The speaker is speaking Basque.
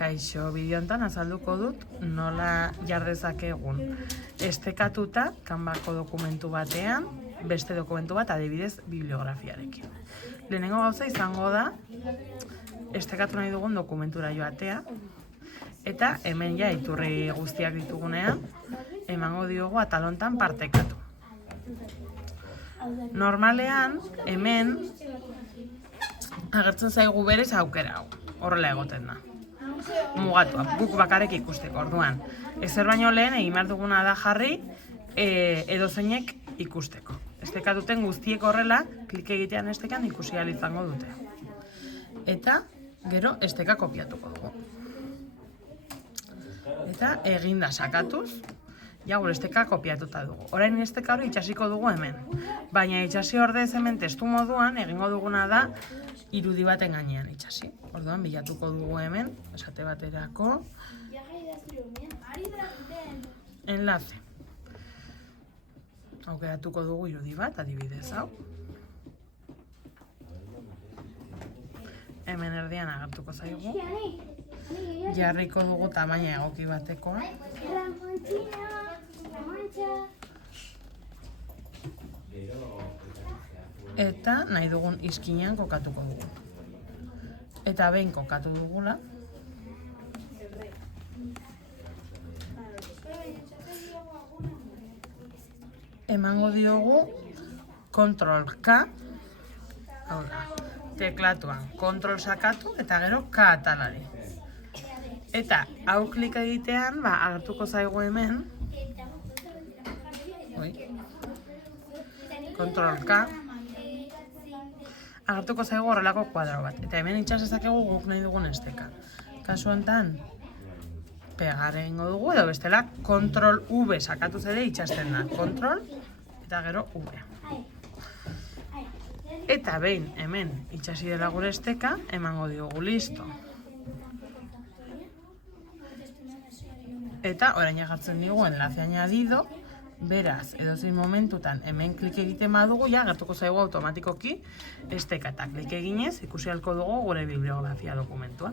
Kaixo, bideo hontan azalduko dut nola jar dezakegun estekatuta Canvako dokumentu batean beste dokumentu bat, adibidez bibliografiarekin. Lehenengo gauza izango da estekatu nahi dugun dokumentura joatea, eta hemen ja iturri guztiak ditugunean emango diogu atal hontan partekatu. Normalean hemen agertzen zaigu berez aukera hau, horrela egoten da. Mugatua, guk bakarrik ikusteko, orduan. Ezer baino lehen egin behar duguna da jarri edozeinek ikusteko. Estekatuten guztiek horrela, klik egitean estekan ikusi ahal izango dute. Eta gero esteka kopiatuko dugu. Eta eginda sakatuz, ja gure esteka kopiatuta dugu. Orain esteka hori itxasiko dugu hemen. Baina itxasi ordez hemen testu moduan egingo duguna da irudi baten gainean itxasi. Orduan bilatuko dugu hemen, esate baterako enlace. Aukeratuko dugu irudi bat, adibidez hau. Hemen erdian agertuko zaigu. Jarriko dugu tamaina egoki batekoa. Eta nahi dugun izkinean kokatuko dugu. Eta behin kokatu dugula, emango diogu Ctrl-K, hau da, teklatuan Ctrl sakatu eta gero K atalari. Eta hau klik egitean, agertuko zaigu hemen, Ctrl-K, agertuko zaigu horrelako kuadro bat. Eta hemen itxas dezakegu guk nahi dugun esteka. Kasu honetan, pegar egingo dugu, edo bestela, Ctrl-V sakatuz ere itxasten da. Ctrl eta gero V. Eta behin hemen itxasi dela gure esteka, emango diogu listo. Eta orain agertzen digu enlace añadido, beraz, edozein momentutan hemen klik egiten badugu, ja gertuko zaigu automatikoki esteka eta klik eginez ikusi ahalko dugu gure bibliografia dokumentua.